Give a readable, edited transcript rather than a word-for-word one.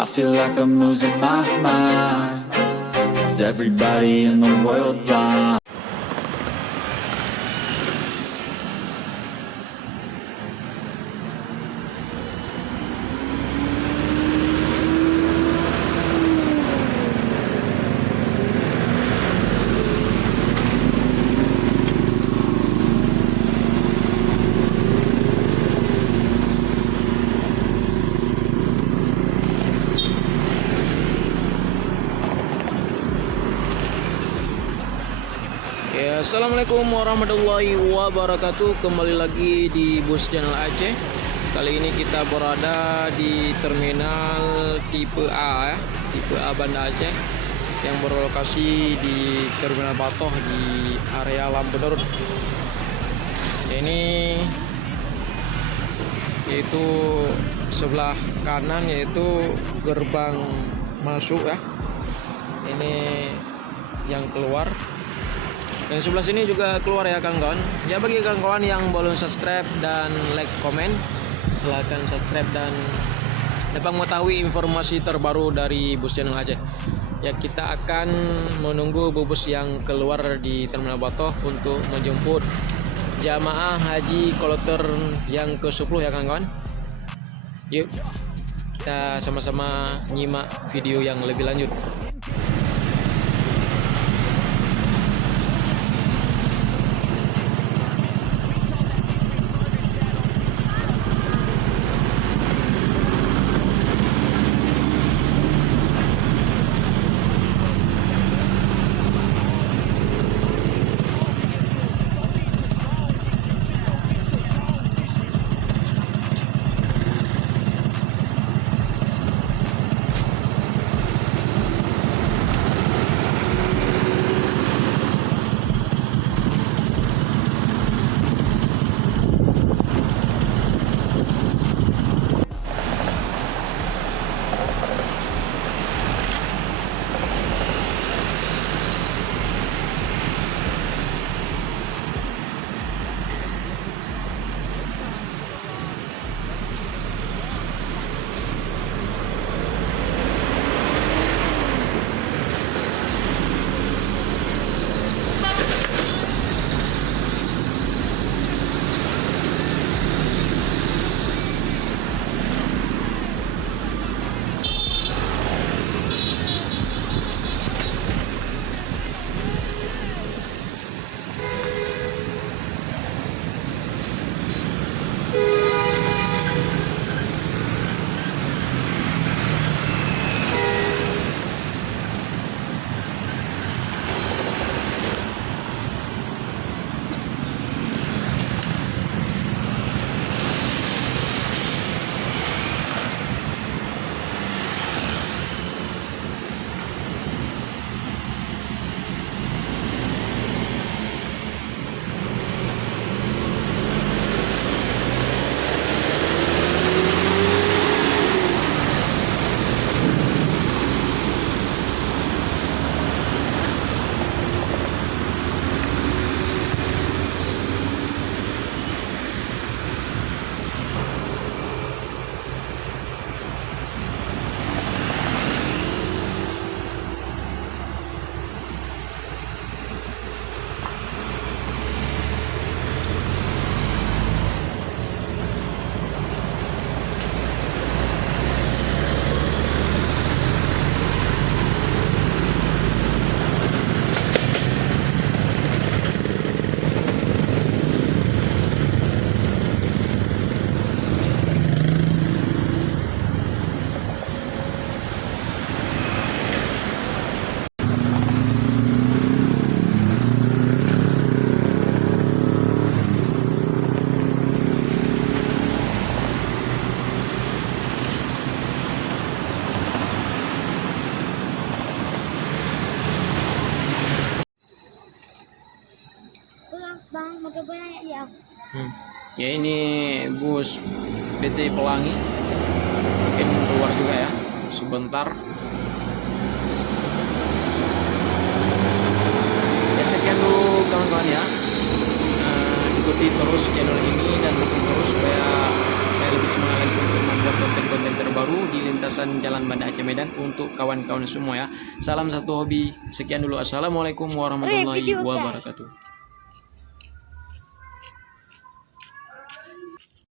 I feel like I'm losing my mind. Is everybody in the world blind? Ya, assalamualaikum warahmatullahi wabarakatuh. Kembali lagi di Bus Channel Aceh. Kali ini kita berada di terminal tipe A, tipe A Banda Aceh, yang berlokasi di Terminal Batoh di area Lampenurut. Ini yaitu sebelah kanan, yaitu gerbang masuk ya. Ini yang keluar. Yang sebelah sini juga keluar ya kawan-kawan. Ya, bagi kawan-kawan yang belum subscribe dan like komen, silahkan subscribe dan dapat mengetahui informasi terbaru dari Bus Channel Aceh. Ya, kita akan menunggu bus yang keluar di Terminal Batoh untuk menjemput jamaah haji kloter yang ke-10 ya kawan-kawan. Yuk, kita sama-sama nyimak video yang lebih lanjut. Bang, mau coba nanya ya. Ya, ini bus BT Pelangi mungkin keluar juga ya sebentar. Ya, sekian dulu kawan-kawan ya. Ikuti terus channel ini dan dukung terus supaya saya lebih semangat lagi untuk membuat konten-konten terbaru di lintas lintasan Jalan Banda Aceh Medan untuk kawan-kawan semua ya. Salam satu hobi. Sekian dulu. Assalamualaikum warahmatullahi video, guys. wabarakatuh.